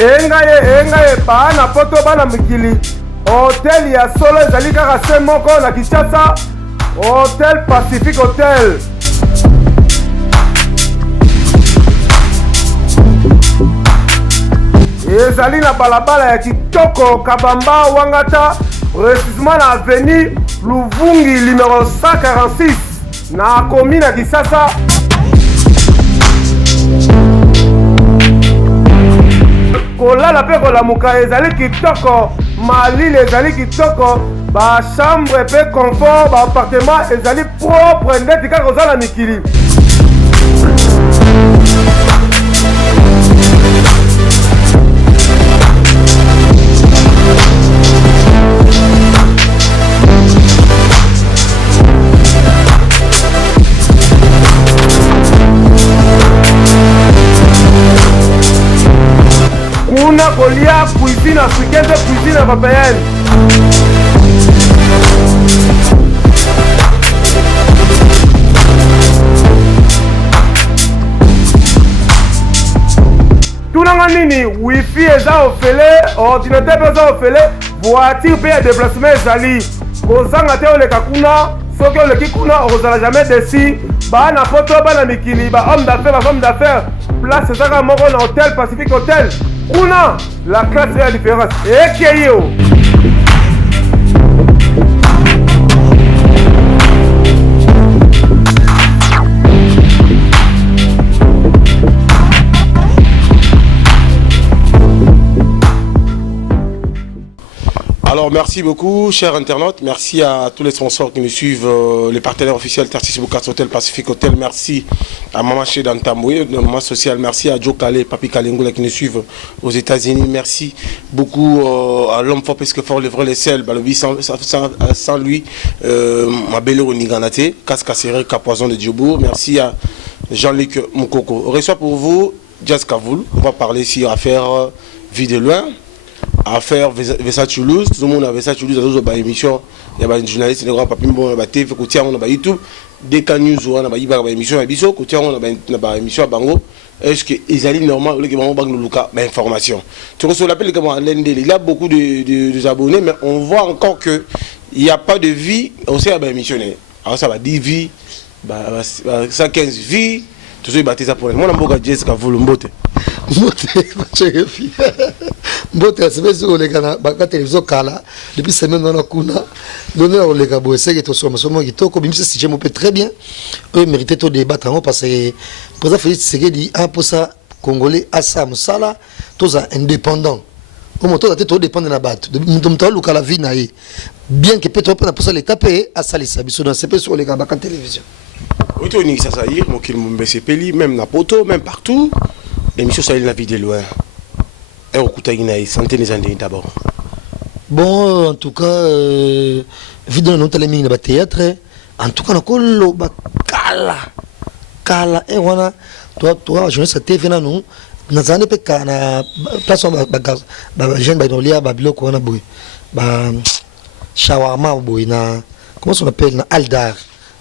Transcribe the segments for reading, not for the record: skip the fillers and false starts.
engaye bana poto bana mikili hotel ya solo ezali kaka se moko na Kinshasa, Hotel Pacific Hotel. Ezali na balabala ya kitoko Kabamba Wangata, précisément na avenue Luvungi numéro 146 na commune ya Kinshasa. Kolala pe kolamuka ezali kitoko, malili ezali kitoko, ba chambre pe confort, ba appartement ezali propre ndeti kaka kozala mikili. Kuna kolia cuisine africaine, cuisine européenne. Tunanga nini wifi eza ofele, ordinateur eza ofele, voiture pe ya déplacement ezali. Kozanga te oleka kuna, soki oleki kuna ozala jamais déçu. Bana poto bana mikili, ba homme d'affaires, ba femme d'affaires. Place ezaka moko na Hotel Pacific Hotel. Kuna la classe est la différence. Et yo. Alors merci beaucoup chers internautes, merci à tous les sponsors qui nous suivent, les partenaires officiels Tarsis Boukas Hotel, Pacific Hotel, merci à Maman Chez Dantamoué, le moment social, merci à Joe Kale, Papi Kalengoula qui nous suivent aux États-Unis, merci beaucoup à l'homme fort parce que fort livrer les sels, sans lui, ma belle Oniganate, Cascasseré, Capoison de Diobourg, merci à Jean-Luc Moukoko. On reçoit pour vous Jazz Kavoul, on va parler ici affaire vie de loin. Affaire Vesa Toulouse, tout le monde a Vesa Toulouse, dans une émission, il y a des journalistes, des grands papiers, on a TV, on a YouTube, des canaux news, on a une émission à Bisso, on a une émission à Bango. Est-ce que les alliés normaux, les gens ont information. Tu reçois l'appel, il y a beaucoup de abonnés, mais on voit encore qu'il n'y a pas de vie au sein de l'émission. Alors ça va 10 vies, 115 vies, tout ça est baptisé pour elle. Moi, je suis Jessica Voulombote. Mbote c'est sur les gars ba télévision kala depuis semaine on a kuna donner les gars bo essayer to somme qui toko bimse si j'aime très bien eux mériter to débattre parce que président Félix Tshisekedi a pour ça congolais asa musala tous indépendants au moment où tout dépend de la batte de luka la vie naïe bien que peut-être pour ça l'état payé à salisa biso dans c'est sur les gars ba télévision Otoni ça ça y est mon mbese peli même na poto même partout émission ça la vie de loin. D'abord. Bon, en tout cas, vidéo non télémine de théâtre. En tout cas, on a kala et voilà. Toi, je ne sais pas si nous n'avons pas na place jeune badolia babilo ko na boy. Ba shawarma boy na comment on appelle na aldar.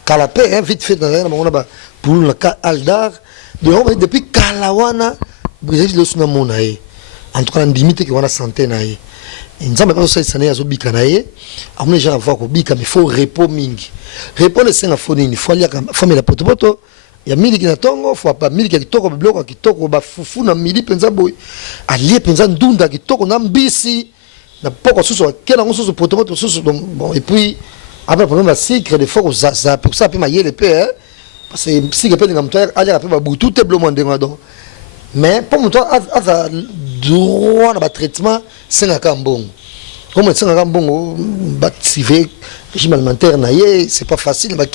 Kala pe vite fait na on a pour le aldar. Depuis kalawana, le sunamonae. En tout cas, on limite que on a santé naïe. Ils n'ont pas ça ça n'est pas bika naïe. On est déjà voir que bika mais faut repos mingi. Repos le sein à fond il faut aller à famille la potopoto. Il y a mili qui na tongo, faut pas mili qui toko bloc qui toko ba fufu na mili penza boy. Ali penza ndunda qui toko na mbisi. Na poko suso quel on suso potopoto suso bon et puis après le problème la sucre des fois ça pour ça peut mailler les pères parce que si que peut ngam toi aller après ba boutou te blomon ndengado. Mais pour moi, droit dans le traitement, c'est un cambon. Comme c'est un cambon, régime alimentaire, c'est pas facile, mais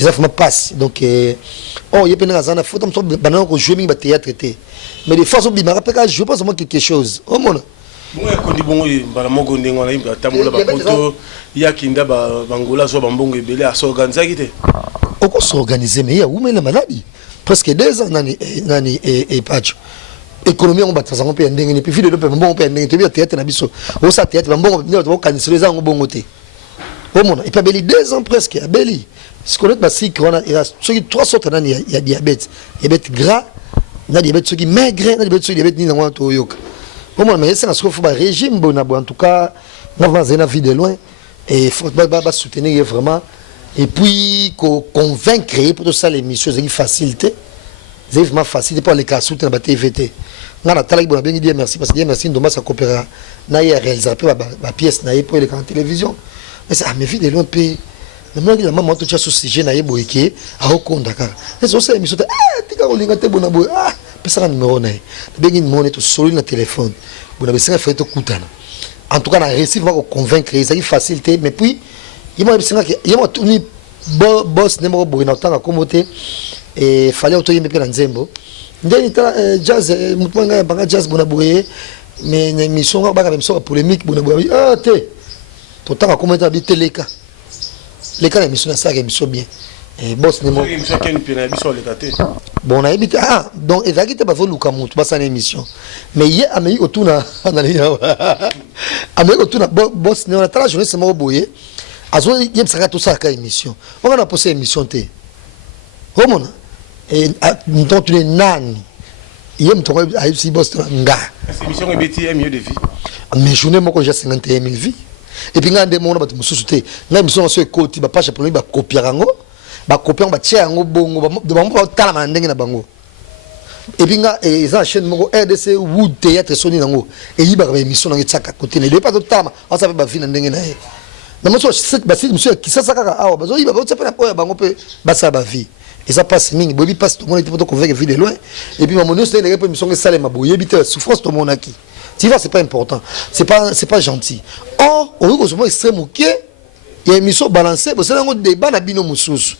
ça fait passe. Donc, il y a plein de gens qui jouent au théâtre. Mais des fois, je pense que quelque chose. On s'organise, mais il y a où la maladie? Presque 2 ans nani et patch économie on bat ça on peut ndenge ni puis de peu bon on peut ndenge te théâtre na biso o sa théâtre bon on cancer les gens bon côté au monde et pas beli 2 ans presque à beli ce qu'on est basique on a ceux qui 3 sortes il y a diabète gras na diabète qui maigre na diabète diabète ni na to yoka au moins mais c'est un faut ba régime bon en tout cas on va na vie de loin et faut ba soutenir vraiment et puis convaincre pour tout ça l'émission c'est facilité c'est vraiment facile pour les cas soutenir ba TVT na na tala bon bien dire merci parce que merci ndoma ça coopérer na ya réaliser ba pièce na pour les télévision mais ça mes vie de loin puis même la maman tout ça sur sujet na yebo eke a okonda kaka eso ça émission tika olinga te bona boy pesa ka numéro na bengi numéro to solo na téléphone bona besinga fait to kutana en tout cas na réussir va convaincre c'est facilité mais puis yemo besinga yemo tuni boss numéro boy na tanga komote et fallait auto yembe pe na nzembo ndeni ta jazz mutwanga banga jazz bona boy mais na émission ba ka même so polémique bona boy te to tanga komote abiteleka les cas d'émission ça émission bien et boss ne émission qui est émission les datés bon on a évité donc et là qui pas voulu kamutu pas ça émission mais hier a mis autour na a mis autour na boss ne on a la journée c'est moi boyer azo yem ça tout ça ka émission on a posé émission té comment et donc tu es nani yem to a si boss nga cette émission est bêtise mieux de vie mais journée moi j'ai 51 000 vies et puis ngande mona batu mususu te na mission so ekoti ba page pour ba copier yango ba copier ba tia yango bongo ba mo tala na ndenge na bango et puis nga eza chaîne moko RDC Wood Théâtre soni nango et yiba ba émission na tsaka côté ne pas to tama on sape ba vie na ndenge na ye na mo so ba si monsieur qui ça kaka awa ba zo yiba ba tsapa na po bango pe ba sa ba vie et ça passe mingi bobi passe tout le monde était pour convaincre vie de loin et puis maman c'est une émission que ça les maboye bité souffrance tout le monde aki tu vois c'est pas important c'est pas gentil or on veut que extrême OK il y a une émission balancée parce que là on débat na bino mususu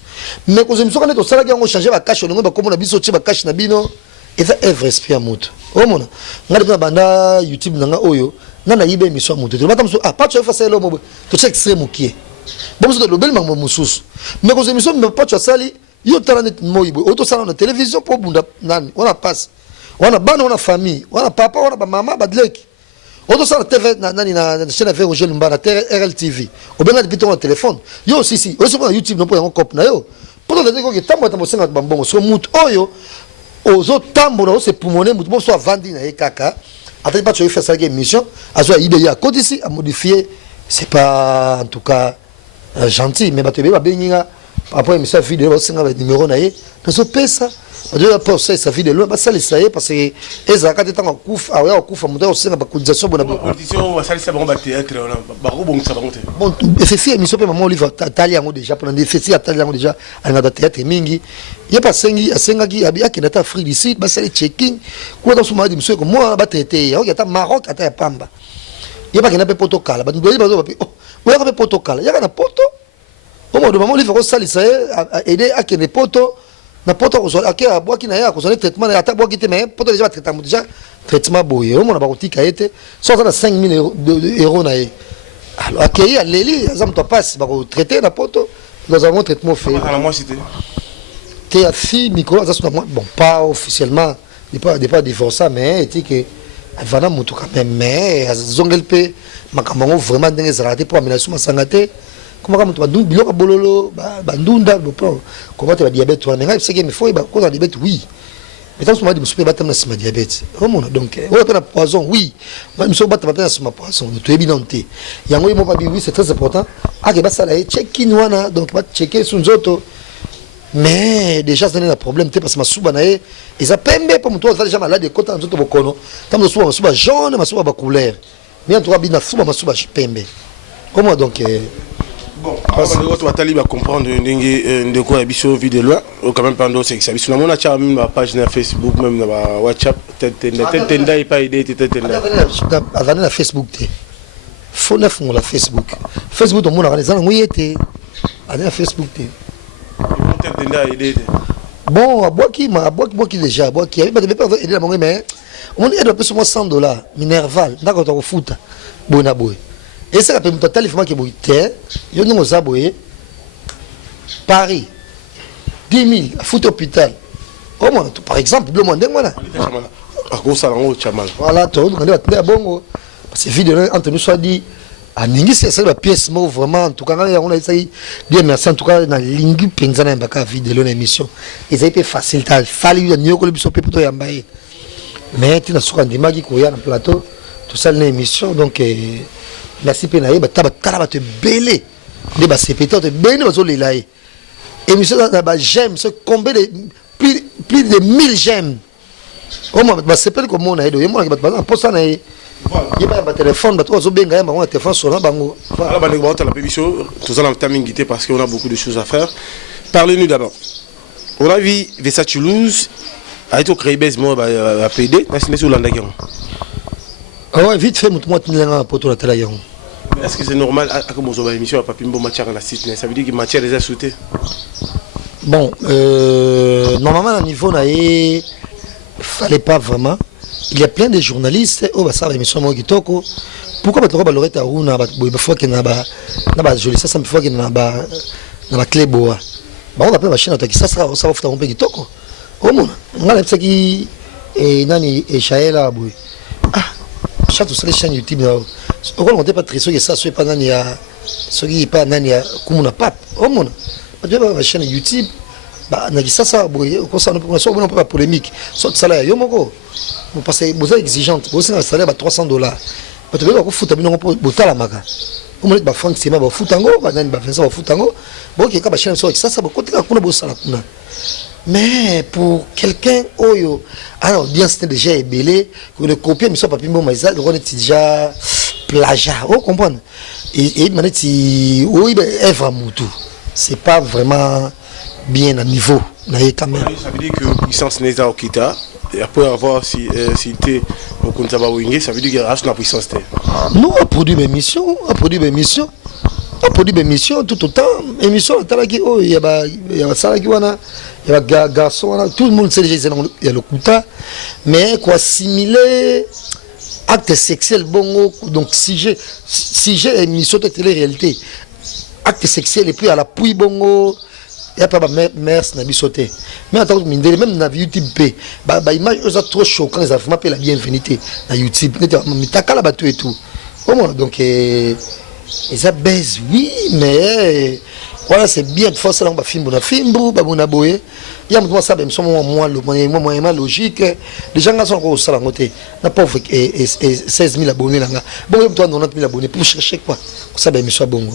mais quand émission quand on sala qui on changer ba cache on ba comme na biso ti ba cache na bino et ça est vrai esprit à moto o mona ngali na banda YouTube nanga oyo na yibe émission moto to bata musu pas tu faire le mo to check extrême OK bon c'est le bel mango mususu mais quand émission mais pas tu sali yo tala net moyibo auto sala na télévision pour bunda nani on a passe on a bana on a famille on a papa on a maman badleki auto sala TV nani na chaîne avec Roger Lumba na RLTV au benga depuis ton téléphone yo si aussi pour YouTube non pour un cop na yo pour te dire que tambo senga bambongo so mutu oyo ozo tambo na se pulmoner mutu bo so vandi na kaka après pas tu faire ça émission azo idée ya code ici à modifier c'est pas en tout cas gentil mais ba te ba benga après émission vidéo senga ba numéro na ye na so pesa Dieu pour ça sa vie de loin ça les ça parce que ezaka te tanga kufa awa kufa muto osenga ba cotisation bona compétition ça les ba théâtre ba bon ça ba monter bon effet émission pe maman Oliver tali yango déjà pendant des festivals tali yango déjà ana da théâtre mingi il pas sengi asenga ki abia ki nata Afrique du Sud ba sali checking ko dans suma di monsieur ko moi ba traité ya ta Maroc ata ya pamba il pas ki na pe protocole ba ndoi ba zo ba oh ya pe protocole ya na poto au moment maman Oliver ko sali ça aider à qui des potos na poto ko zola ke abwa ki na ya ko zola traitement ya ta bwa ki te mais poto déjà traitement déjà traitement boye o mona ba kotika ete so na 5 000 euros na ye alors accueilli à Leli azam to passe ba ko traiter na poto nous avons traitement fait à moi cité te a fille Nicolas ça bon pas officiellement il pas divorcé mais était que avana mutu quand même mais zongelpe makambo vraiment ndenge zaraté pour amener masangate comment tu vas biloko bololo bandunda comment tu vas diabète toi mais c'est que il faut ba cause diabète oui mais tant que moi dit monsieur ba tamna sima diabète comment donc on appelle poison oui même si on bat pas sima poison tu es binonté yango mo ba oui c'est très important a que ba ça là check in wana donc ba checker sur nzoto mais déjà c'est un problème parce que ma souba na e ça pembe pour moi déjà malade de côté nzoto bokono tant de souba jaune ma souba ba couleur mais en tout cas bina souba ma souba pembe comment donc bon, on va taliba comprendre de quoi biso vidéo là quand même pendant c'est ça biso na mona cha même ma page na Facebook même na WhatsApp tenda et pas idée tenda avant na Facebook te faut na fond la Facebook on mona les gens nguyete na Facebook te tenda idée bon aboki déjà aboki il pas aider la monnaie mais on aide plus moi $100 minerval d'accord to futa bona boy et ça peut me total il faut que vous terre yo nous zaboye Paris 10 000 foot hôpital au moins par exemple le monde voilà à cause ça là chamal voilà tout on est bongo parce que vidéo entre nous soit dit aningi c'est la pièce mo vraiment en tout cas on a essayé bien merci en tout cas na lingi penza na mbaka vidéo na émission et ça a été facile ta fallait ni ko biso pe poto yamba ye mais tu na soka ndimaki ko ya na plateau tout ça na émission donc merci pe na ye ba tala ba te belé de ba sepéto te bene ba zo lelaye émission na ba j'aime ce combien de plus de 1000 j'aime au moins ba sepéto ko mona edo ye mona ba posa na ye il y a un téléphone, il y a un téléphone sur la bango. Alors, on va la pébicho, tout ça, on parce qu'on a beaucoup de choses à faire. Parlez-nous d'abord. On a vu Vessa Toulouse, a été créé Bezmo à PD, mais sur l'Andagion. Ah ouais, vite fait, moi, tu n'as pas pour la télé. Est-ce que c'est normal à comme on a émission à Papimbo matière à la site, ça veut dire que matière déjà sauté. Bon, normalement, à niveau, il fallait pas vraiment. Il y a plein de journalistes oh bah ça émission mo kitoko pourquoi ba toko ba loreta una ba fois que na ba joli ça me fois que na ba clé boa ba on appelle machine attaque ça va futa rompe kitoko oh mon ngala tsaki et nani et Shaela boy ah chaque sur les chaînes YouTube là on compte pas très que ça soit pas nani ya ce qui pas nani ya kumuna pap oh mon ba ba chaîne YouTube ba na ça boy ko ça on peut pas polémique soit ça là yo moko parce que vous êtes exigeante vous avez un salaire à $300 tu veux que foot abino pour botala maka on me dit ba franc c'est ba foot ango ba nani ba Vincent ba foot ango bon qui ka ba chaîne ça ba côté ka kuna bosala kuna mais pour quelqu'un oyo alors bien c'était déjà ébélé que le copier mais ça papimbo maïsa on est déjà plagiat vous comprenez et mané ti oui ben œuvre mutu c'est pas vraiment bien à niveau na quand même ça veut dire que puissance n'est pas okita et après avoir cité au Kunzaba Wingé, ça veut dire qu'il reste la puissance. Non, on produit mes missions, tout autant. Émission, il y a ça, il y a garçon, tout le monde sait déjà il y a le Kuta, mais quoi assimiler acte sexuel bon donc si j'ai émission de télé-réalité, acte sexuel et puis à la pouille bongo. Il n'y a pas de mers na bisoté. Mais en tant que même dans YouTube, les images sont trop choquantes, ils ont fait la bienvenue dans YouTube. Mais et tout. Donc, ils baissent, oui, mais voilà, c'est bien de faire ça. On va filmer, il y a un ça, moins logique. Les gens sont encore au salon. n'a pas 16 000 abonnés. Bon, il y a 90 000 abonnés pour chercher quoi. Ça, ben, soit bon.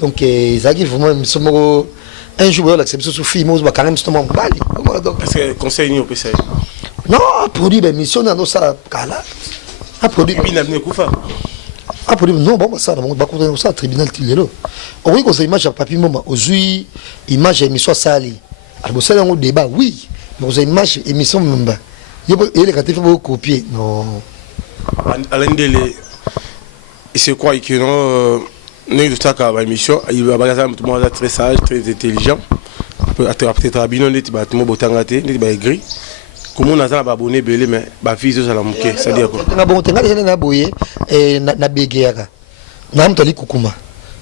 Donc, ils arrivent vraiment. Un jour, là, c'est sous film, on va quand même justement bali. Est-ce que conseil ni au PCA? Non, produit des missions dans ça, cala. Un produit. Un produit, non, bon, ça, on va continuer ça, tribunal Tilelo. Oui, quand c'est image à papier, moment, aujourd'hui, image émission sali. Alors, vous savez, on débat, oui, mais vous avez image émission même. Il y a les catégories pour copier. Non. Alain Dele, c'est quoi que non? Nous avons une émission, il va être très sage, très intelligent. Peut-être à Binon, il va être gris. Comment on a abonné, mais ma fille, ça l'a manqué. C'est-à-dire quoi?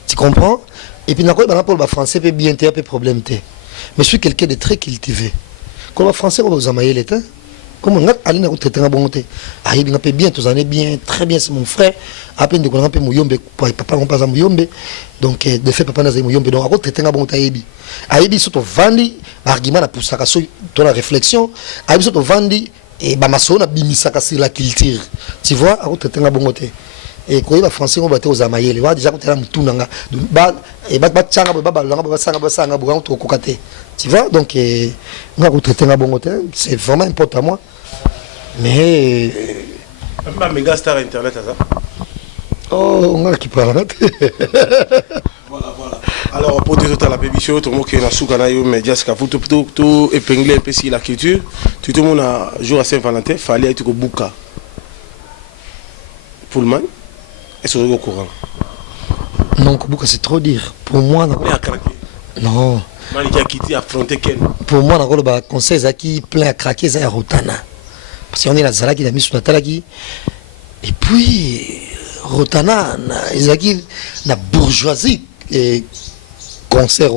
Tu comprends? Et puis, pour le français, peut bien être un problème. Mais je suis quelqu'un de très cultivé. Comme le français, on va vous amayer les temps. Comme on a allé dans le bonté, il a bien, tous années bien, très bien, c'est mon frère. À peine de qu'on a un peu Mouyombe, papa on passe à Mouyombe. Donc, de fait, papa n'a pas Mouyombe. Donc, à côté, traiter un bon taïbi. Aïbi, surtout Vandi, argument pour ça, dans la réflexion. Aïbi, surtout Vandi, et Bamasso, on a bimisaka sur la culture. Tu vois, à côté, traiter un bon côté. Et quand il va français, on va aux amaïs. Il va déjà côté là, tout nanga. Et tu vois, donc, on a traité un bon côté. C'est vraiment important à moi. Mais. Un méga star internet à ça. Oh, on a qui parle. Voilà. Alors, pour des autres à la baby show, tout le monde qui est dans Soukanayo, médias, tout épinglé, et la culture. Tout le monde a jour à Saint-Valentin, fallait être au Bouka. Pour le man, est-ce que vous êtes au courant? Non, Bouka, c'est trop dire. Pour moi, non. Mani qui a quitté, affronté Ken. Pour moi, le conseil qui plein à craquer, c'est à Rotana. Parce qu'on est la Zala qui a mis sur la Talaki. Et puis, Rotana, la bourgeoisie et concert.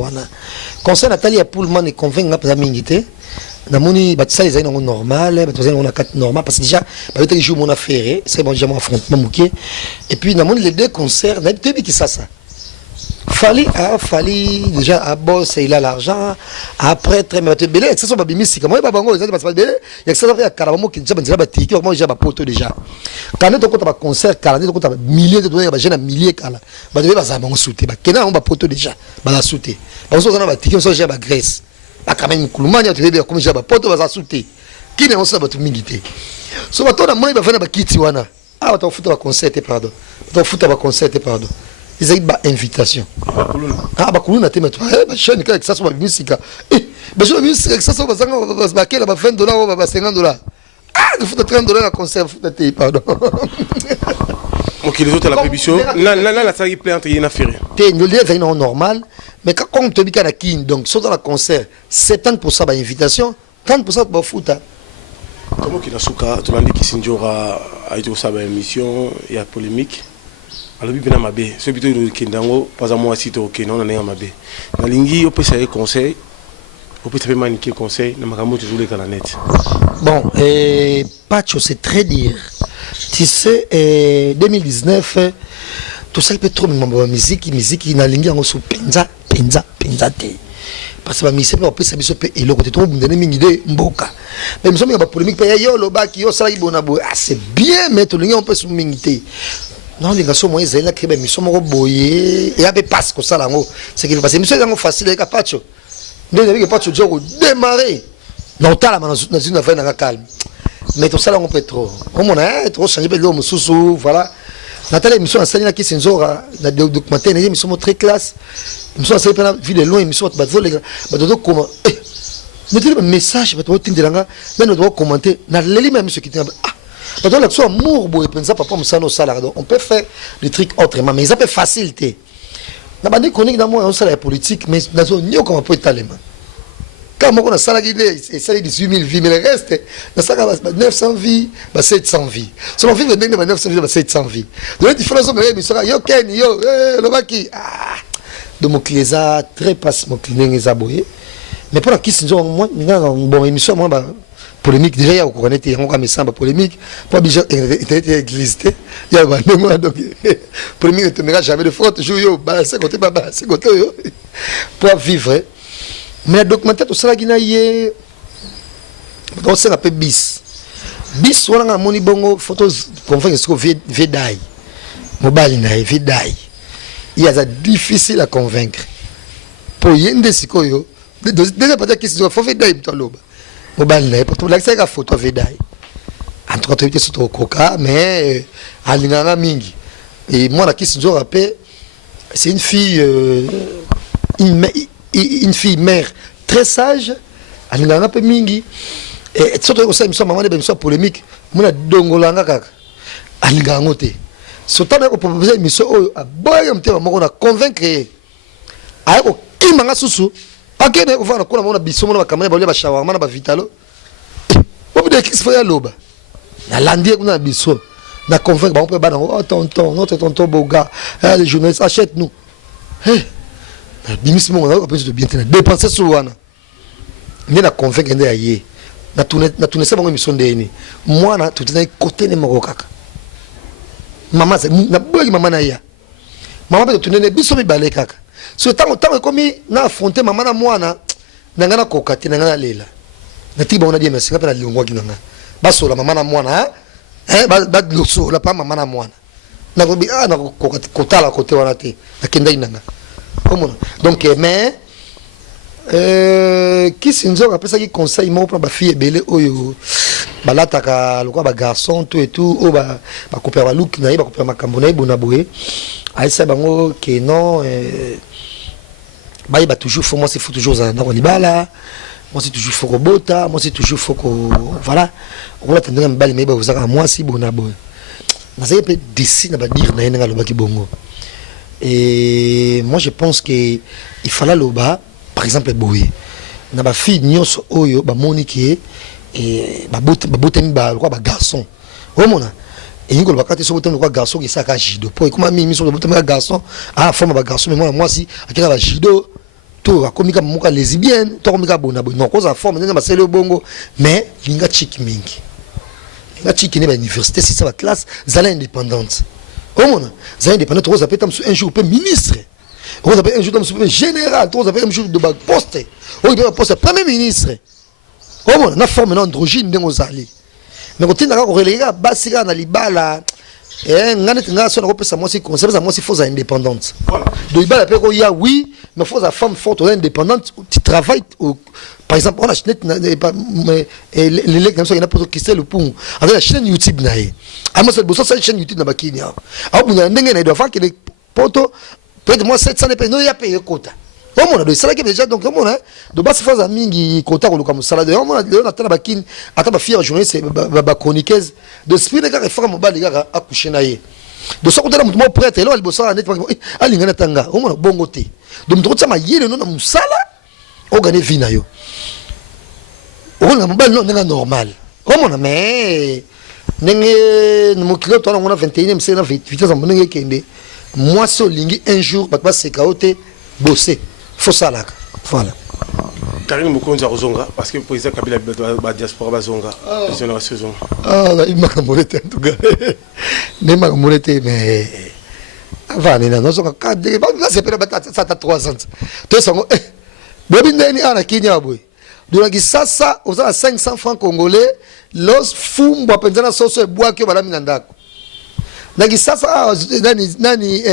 Concert Nathalie a pour le monde et convaincu la minité. namoni batisa les aïnos normal batisa on a quatre normal parce que déjà bah joue mon affaire c'est bon déjà mon affrontement mouké et puis namoni les deux concerts n'a pas qui ça fallait déjà à boss il a l'argent après très mais belé que ça soit babimi si comment babango ils pas belé il y a que ça à caramo qui déjà banzela batiki moi déjà ba poto déjà quand on compte ba concert quand on compte milliers de dollars ba jeune milliers kala ba devait ba zabango souter ba kena on ba poto déjà ba la souter ba so na batiki on so déjà ba Grèce ba quand même kulumanya tu veux comme déjà ba poto ba souter qui ne on ça ba tout milité so ba to na moi ba fana ba kiti wana ah ba to futa ba concert pardon ba futa ba concert pardon ils ont une invitation. Ah, bah, nous avons une chaîne qui ça sur la musique. Eh, bah, je musique, ça sur la $20, $50. Ah, il faut $30 à concert, pardon. Ok, les autres, la permission. Là, la salle plaît entre une affaire. Tu es normal, mais quand on te dit qu'il y a qui, donc, sur le concert, 70% d'invitation, 30% de foot. Comment qu'il a souka, tu l'as dit qu'il a été au sabbat émission, il y a polémique. Alors bien mabé c'est plutôt le kindango pas à moi si tu ok non on est mabé na lingi on peut essayer conseil on peut faire maniquer conseil na makambo toujours les calanet bon Pacho c'est très dire tu sais 2019 tout ça peut trop ma musique na lingi en sous penza te parce que ma musique on peut savoir peut et le côté trop donner une idée mboka mais me sommes pas polémique pa yo lo ba ki yo sala ibonabo ah c'est bien mais tout lingi on peut sous mingité. Non, les gars sont moins zélés, mais ils sont boyés. Et après, parce que ça, là, c'est qu'il passe. Mais c'est facile avec Pacho. Dès que Pacho dit, démarrer. Non, t'as la main dans une affaire dans la calme. Mais tout ça, là, on peut trop. Comme on a trop changé, l'homme sous, voilà. Nathalie, ils sont enseignés qui sont dans des documentaires, ils sont très classe. Ils sont enseignés pendant la vie de loin, ils sont à les gars. Comment. Mettez le message, vous doit commenter. Nathalie, même ce qui était. On peut faire des trucs autrement, mais ça peut faciliter. On a des chroniques dans moi, on sait la politique, mais dans une autre comment peut être quand on a ça, c'est 18 000 vies, mais le reste, on a 900 vies, 700 vies. Si on vit de 900 vies, 700 vies. Donc la différence, c'est yo Ken, yo, le maki. Donc les a très pas mon client les aboyés. Mais pour la question, moi, bon émission, moi, polémique déjà il y a encore été on comme ça polémique pas bien était existé il y a donc polémique ne tenera jamais de faute toujours yo c'est côté baba c'est côté yo pour vivre mais le documentaire tout ça là guinaye donc c'est un peu bis on a moni bongo photos convaincre ce que vedai mobile na vedai il y a ça difficile à convaincre pour yende sikoyo déjà peut-être que c'est faut vedai mtoloba mobile n'est pas tout là c'est la photo vedai en tout cas tu es sur ton coca mais alinganga mingi et moi la question je rappelle c'est une fille une fille mère très sage alinganga peu mingi et surtout que ça me maman de me polémique moi dongolanga kaka alinganga ngote surtout na ko proposer mission oyo aboya mtema moko na convaincre ayako kimanga susu. Ok, on va on a biso on va camera ba shawarma na ba vitalo. Bobu de qui se fait loba. Na landier on a biso. Na convaincre on peut ba oh tonton, notre tonton Boga, les journalistes achètent nous. Hey. Na bimisimo on a besoin de bien tenir dépenser sur wana. Ni na convaincre ndé ayé. Na tourner ça ba émission ndé. Moi na tout na côté ne moko kaka. Maman c'est na boy maman na ya. Maman peut tourner biso mi balé kaka. So tant comme na affronter maman na mwana nangana kokati nangana lela na tiba on a dit mais c'est pas la lingua qui nanga baso la maman na mwana ba loso la pas maman na mwana na ko bi na kokati kotala côté wana te na kenda inanga comment donc mais qui sinzo après ça qui conseille moi pour ba fille belé oyo balataka lokwa ba garçon tout et tout o ba couper ba look na ba couper makambo na ibona boye aisa bango que non bah toujours faut moi c'est faut toujours dans libala moi c'est toujours faut robota moi c'est toujours faut que voilà on va tendre un bal mais bah vous avez moi si bon abo na ça peut décider na dire na nga loba ki bongo et moi je pense que il fallait loba par exemple boye na ba fille nyonso oyo ba monique et ba botem ba quoi ba garçon au mona et il va quand sur botem quoi garçon qui ça ka jido pour comment mi sur botem garçon ah forme ba garçon mais moi si akira ba jido to akomika moka lesbienne to akomika bona non cause la forme ndenge basele bongo mais linga chic mingi linga chic ne ba université si ça va classe zala indépendante omona zala indépendante to zapeta un jour pe ministre on appelle un jour de général on appelle un jour de poste on appelle poste premier ministre omona na forme androgyne ndenge ozali mais quand tu as relégué basika na libala ngana so na kopesa moi si conseil moi si faut indépendante donc libala pe ko ya oui mais faut la femme forte indépendante tu travailles par exemple on a les comme ça il y a pas qui c'est le pont avec la chaîne YouTube na ye ama c'est bosso cette chaîne YouTube na bakini a buna ndenge na doit faire que les potos peut-être moi 700 pe no ya payer quota on a ça qui déjà donc on a de base faut za mingi quota ko comme ça là on a le na bakini ata ba fier journaliste ba chroniqueuse de spirit ka réforme mobile ga accoucher na ye de ça côté là mutumo prêtre là le bossa net ali ngana tanga on a bongo te donc mutumo tsama yele no na musala o gagner vie na yo on a mobile non nga normal on a mais ndenge mo kilo to on a 21e c'est na vitesse en ndenge kende moi so lingi un jour ba se kaote bosser faut ça là voilà Karim Mukonza Ozonga parce que président Kabila ba diaspora bazonga la saison il m'a molesté en tout cas ne m'a molesté mais avant il n'a pas cadre là c'est pas ça 3 ans toi ça bobi ndeni ana Kenya boy donc ça aux 500 francs congolais los fumbo pendana soso bois que bala minandako nagi sasa nani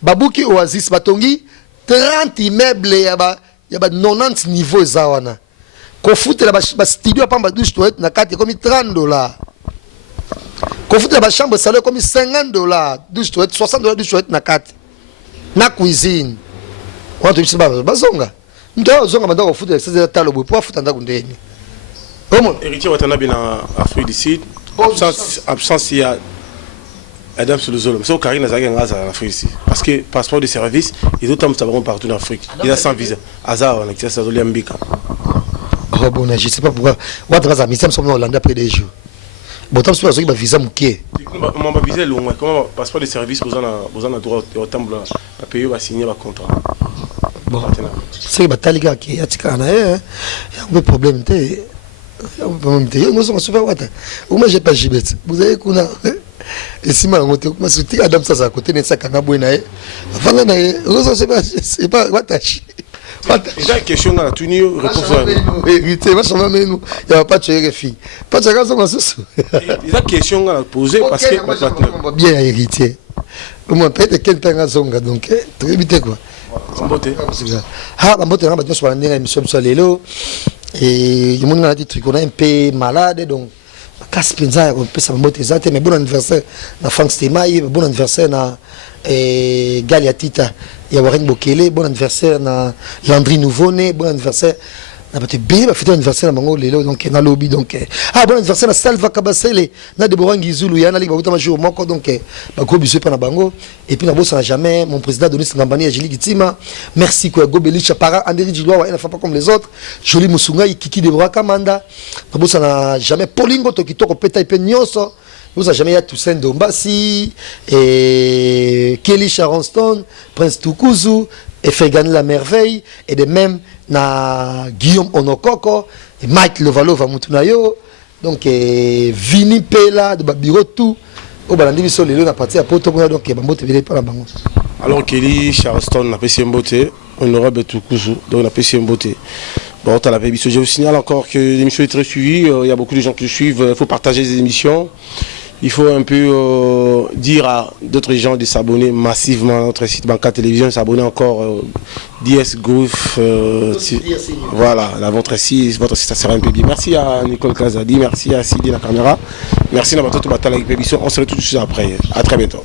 babuki oasis batongi 30 immeubles ya ba 90 niveaux zawana ko futela ba studio pamba douche toilette na kati comme $30 ko futela ba chambre salon comme $50 douche toilette $60 douche toilette na kati na cuisine watu bisaba bazonga ndo zonga mandako futela c'est talo bo pour futa ndako ndeni comment héritier watana bina Afrique du Sud absence il y a Adam sur le zone. C'est Karine Azagé en Afrique ici. Parce que passeport de service, et d'autres hommes partout en Afrique. Il a sans visa. Azar, on a été à Zoliambika. Oh bon, je ne sais pas pourquoi. What was I missing something en Hollande après des jours. Bon, tu as un visa mouqué. Comment va viser loin? Comment passeport de service, vous en avez droit au temps à payer ou à signer un contrat? Bon, c'est que les gars qui ont un problème. Moi, j'ai pas gibet. Vous avez qu'on a. Et si ma moto comment se dit Adam ça à côté de ça kana boina e avant na e c'est pas watashi déjà question na tuni réponse hérité va changer nous il y a pas de fille pas de raison comme ça déjà question à poser parce que maintenant bien hérité comment peut-être quelqu'un a zonga donc tu éviter quoi mbote ha mbote na ba nyonso ba ndinga émission so lelo et il monde a dit truc on est un peu malade donc casse penza on peut s'amoter zate mais bon anniversaire na Frank Stemai bon anniversaire na Galiatita ya Warren Bokele bon anniversaire na Landry Nouveau-né bon anniversaire na bate bien ba fêter anniversaire na mango lelo donc na lobby donc bon anniversaire na Salva Kabasele na Deborah Ngizulu ya na liba butama jour moko donc ba gros bisous pa na bango et puis na bossa na jamais mon président Denis Ngambani et Julie Gitima merci quoi Gobelich para André Djiloa il ne fait pas comme les autres Jolie Musunga Kiki Deborah Kamanda na bossa na jamais Paulingo to kitoko peta ipe nyonso vous a jamais ya Toussaint Dombasi et Kelly Charonston Prince Tukuzu et fait gagner la merveille et de même na Guillaume Onokoko et Mike Lovalova Mutunayo donc Vini Pela de bureau tout au balandi biso lelo na partie à poto donc bambote vele pa na bango alors Kelly Charleston na pesi mbote honorable Tukuzu donc na pesi mbote bon t'as la émission je vous signale encore que l'émission est très suivie il y a beaucoup de gens qui suivent il faut partager les émissions. Il faut un peu dire à d'autres gens de s'abonner massivement à notre site Banca Télévision, s'abonner encore DS Groove. Voilà, votre site, ça sera un peu bien. Merci à Nicole Kazadi, merci à Sidi la caméra, merci à Batato Batala avec Pébition. On se retrouve tout de suite après. À très bientôt.